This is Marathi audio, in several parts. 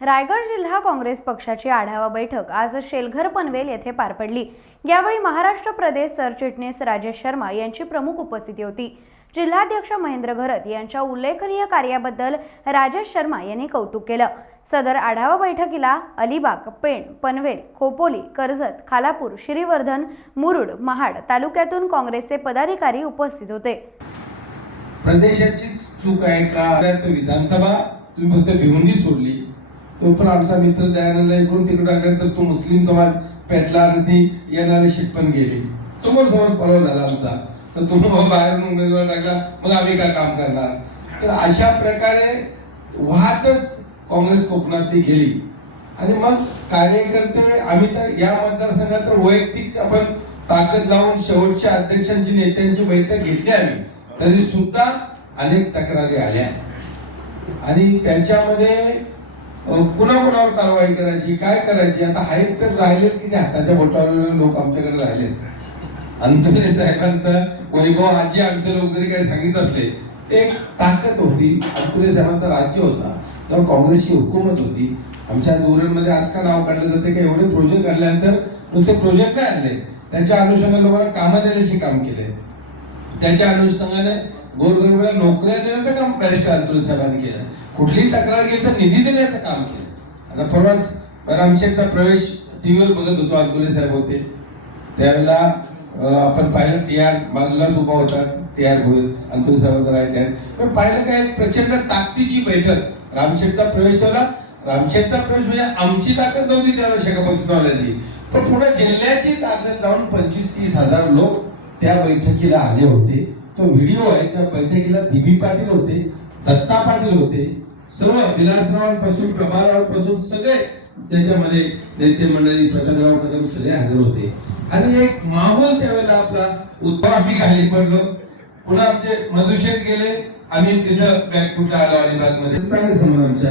रायगड जिल्हा काँग्रेस पक्षाची आढावा बैठक आज शेलघर पनवेल येथे पार पडली। यावेळी महाराष्ट्र प्रदेश सरचिटणीस राजेश शर्मा यांची प्रमुख उपस्थिती होती। जिल्हाध्यक्ष महेंद्र घरत यांच्या उल्लेखनीय कार्याबद्दल राजेश शर्मा यांनी कौतुक केलं। सदर आढावा बैठकीला अलिबाग, पेण, पनवेल, खोपोली, कर्जत, खालापूर, श्रीवर्धन, मुरुड, महाड तालुक्यातून काँग्रेसचे पदाधिकारी उपस्थित होते। प्रदेशाची चूक आहे का? विधानसभा तुम्ही फक्त भिवंडी सोडली, तो पण आमचा मित्र दयानंद इकडून तिकडे आल्यानंतर तो मुस्लिम समाज पेटला आणि ती येणारी शीट पण गेली। समोर पराभव झाला आमचा, तर तुम्ही बाहेरून उमेदवार टाकला, मग आम्ही काय काम करणार? तर अशा प्रकारे वाहतच काँग्रेस कोकणातली गेली आणि मग कार्यकर्ते आम्ही तर या मतदारसंघात तर वैयक्तिक आपण ताकद लावून शेवटच्या अध्यक्षांची नेत्यांची बैठक घेतली आम्ही, तरी सुद्धा अनेक तक्रारी आल्या आणि त्याच्यामध्ये कुणाकुणावर कारवाई करायची, काय करायची? आता आहेत तर राहिलेत की हाताच्या बोटावर लोक आमच्याकडे राहिलेत। अंतुले साहेबांचं वैभव आजी आमचे लोक जरी काही सांगित असले, एक ताकद होती। अंतुले साहेबांचं राज्य होता, तेव्हा काँग्रेसची हुकूमत होती। आमच्या उरणमध्ये आज का नाव काढलं जाते का एवढे प्रोजेक्ट आणल्यानंतर नुसते प्रोजेक्ट नाही आणले, त्याच्या अनुषंगाने लोकांना कामं देण्याचे काम केले, त्याच्या अनुषंगाने गोरगरिबांना नोकऱ्या देण्याचं काम बॅरिस्टर अंतुले साहेबांनी केलं। कुठलीही तक्रार केली तर निधी देण्याचं काम केलं। आता परवाच रामशेठचा प्रवेश टीव्हीवर बघत होतो, अंतुले साहेब होते त्यावेळेला आपण पाहिलं टीआर बाजूलाच उभा होता, टीआर होईल अंतुले साहेबांचा राईट हँड, पण पाहिलं काय प्रचंड ताकदीची बैठक। रामशेठचा प्रवेश ठेवला, रामशेठचा प्रवेश म्हणजे आमची ताकद नव्हती त्यावेळेला शेका पक्षाची, पण पुढे जिल्ह्याची ताकद लावून 25-30 हजार लोक त्या बैठकीला आले होते। तो व्हिडिओ आहे, त्या बैठकीला दिबी पाटील होते, दत्ता पाटील होते, सर्व विलासरावांपासून प्रभारावांपासून सगळे त्याच्यामध्ये नेते मंडळी, प्रतापराव कदम सगळे हजर होते आणि एक माहोल त्यावेळेला आपला उद्भव। आम्ही खाली पडलो, पुन्हा आमचे मधुशेठ गेले, आम्ही तिथं बॅकफुटला आलो अलिबाग मध्ये, चांगले समोर आमच्या,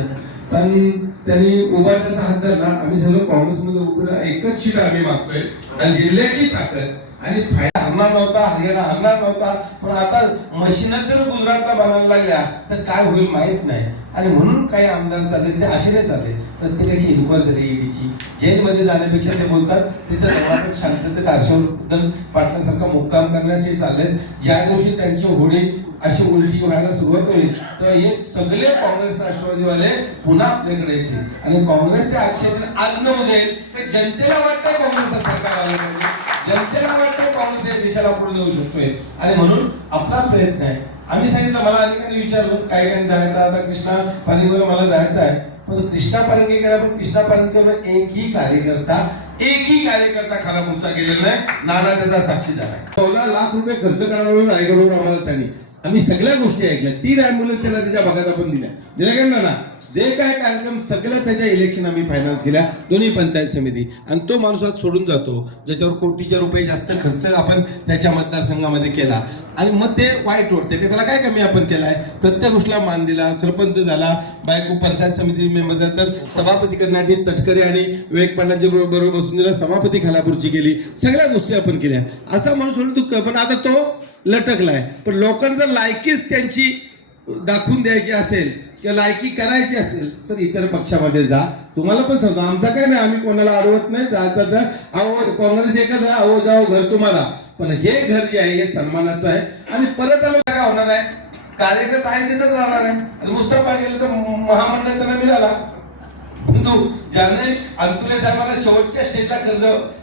पण त्यांनी उभाटाचा हात धरला। आम्ही सगळं काँग्रेसमध्ये उभं एकच शीट आम्ही मागतोय आणि जिल्ह्याची ताकद आणि फायदा हरणार नव्हता, हरियाणा हरणार नव्हता, पण आता मशीनच जर गुजरातला बनायला लागल्या तर काय होईल माहित नाही। आणि म्हणून काही आमदार चालले ते असे नाही चालले, प्रत्येकाची इन्क्वायरी झाली ईडीची। जेलमध्ये जाण्यापेक्षा ते बोलतात तिथं जवळपास शांततेत हर्षवर्धन पाटलासारखा मुक्काम करण्याशी चालले। ज्या दिवशी त्यांची होडी अशी उलटी व्हायला सुरुवात होईल तेव्हा हे सगळे काँग्रेस राष्ट्रवादीवाले पुन्हा आपल्याकडे येतील आणि काँग्रेसचे आजचे दिन आज न उद्या येईल तर जनतेला वाटतंय काँग्रेसचं सरकार आलं पाहिजे, जनतेला वाटतंय काँग्रेस या देशाला पुढे नेऊ शकतोय आणि म्हणून आपला प्रयत्न आहे। आम्ही सांगितलं, मला अनेकांनी विचारलं काय काय जायचं, आता कृष्णा पाणीवर मला जायचं आहे, पण कृष्णा पाणीकर आपण कृष्णा पाणीकर एकही कार्यकर्ता खालापूरचा गेलेला नाही, नाना त्याचा साक्षीदार आहे। 16 लाख रुपये खर्च करण्यावर रायगडवर आम्हाला त्यांनी आम्ही सगळ्या गोष्टी ऐकल्या, 3 ॲम्ब्युलन्स त्याला त्याच्या भागात आपण दिल्या का ना, जे काय कार्यक्रम सगळ्या त्याच्या इलेक्शन आम्ही फायनान्स केल्या, दोन्ही पंचायत समिती, आणि तो माणूस आज सोडून जातो ज्याच्यावर कोटीच्या रुपये जास्त खर्च आपण त्याच्या मतदारसंघामध्ये केला आणि मग ते वाईट वाटते की त्याला काय कमी आपण केलाय। प्रत्येक गोष्टीला मान दिला, सरपंच झाला, बायको पंचायत समिती मेंबर झाला, तर सभापती करण्यासाठी तटकरे आणि विवेक पाटलांच्या बरोबर बसून दिला, सभापती खालापूरची केली, सगळ्या गोष्टी आपण केल्या। असा माणूस सोडून दुःख, पण आता तो लटकलाय। पण लोकांना जर लायकीच त्यांची दाखवून द्यायची असेल किंवा लायकी करायची असेल तर इतर पक्षामध्ये जा। तुम्हाला पण सांगतो, आमचा काय नाही, आम्ही कोणाला अडवत नाही, जायचं तर अहो काँग्रेस एकच आहे, अहो जाओ घर तुम्हाला, पण हे घर जे आहे हे सन्मानाचं आहे आणि परत आलो काय होणार आहे, कार्यकर्ता आहे तिथंच राहणार आहे। मुस्तफा गेले तर महामंडळ त्यांना मिळाला, परंतु ज्याने अंतुले साहेबांना शेवटच्या स्टेजला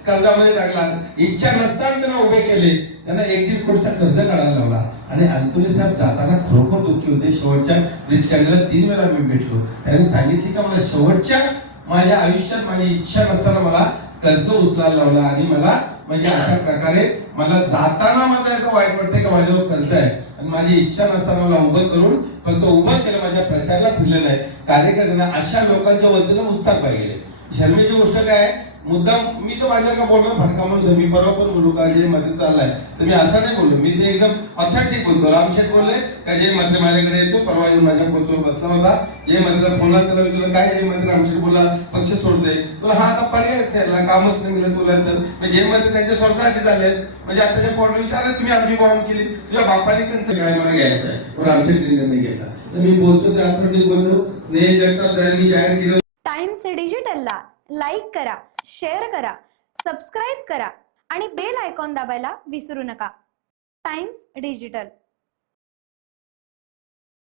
कर्जामध्ये टाकला, इच्छा नसताना त्यांना उभे केले, त्यांना 1-1.5 कोटीचा कर्ज काढायला लावला आणि अंतुले साहेब जाताना खरोखर दुःखी होते। शेवटच्या ब्रिज कॅन्डीला 3 वेळा मी भेटलो, त्यांनी सांगितले का मला शेवटच्या माझ्या आयुष्यात माझी इच्छा नसताना मला कर्ज उचलायला लावला आणि मला म्हणजे अशा प्रकारे मला जाताना माझं असं वाईट वाटतंय का माझ्यावर कर्ज आहे आणि माझी इच्छा नसताना मला उभं करून फक्त उभं केलं, माझ्या प्रचाराला फिरलं नाही। कार्यकर्त्यांना अशा लोकांच्या वचनं मुस्ताक पाहिजे। शर्मेची गोष्ट काय, मुद्दाम मी तर माझ्या का बोललो फटका म्हणून मी परवा पण बोलू का जे मध्ये चाललाय तर मी असं नाही बोललो, मी ते एकदम ऑथेंटिक बोलतो। रामशेठ बोलले का जे मंत्री माझ्याकडे येतो, परवा येऊन माझ्या कोचवर बसला होता, जे मंत्र्याला फोनला त्याला विचारलं काय जे मंत्री रामशेठ बोलला पक्ष सोडतोय, तुला हा आता पर्याय त्याला कामच नाही मिळत बोलल्यानंतर, म्हणजे जे मंत्री त्यांच्या स्वतःसाठी चाललेत, म्हणजे आताच्या पॉईंट विचारले तुम्ही आमची बॉम्ब केली, तुझ्या बापाने त्यांचं काय मला घ्यायचं आहे, रामशेठ निर्णय घ्यायचा, तर मी बोलतो त्या बोलतो स्नेह जगताप यांनी जाहीर केलं। टाइम्स डिजिटलला लाईक करा, शेअर करा, सबस्क्राईब करा आणि बेल आयकॉन दाबायला विसरू नका. Times digital.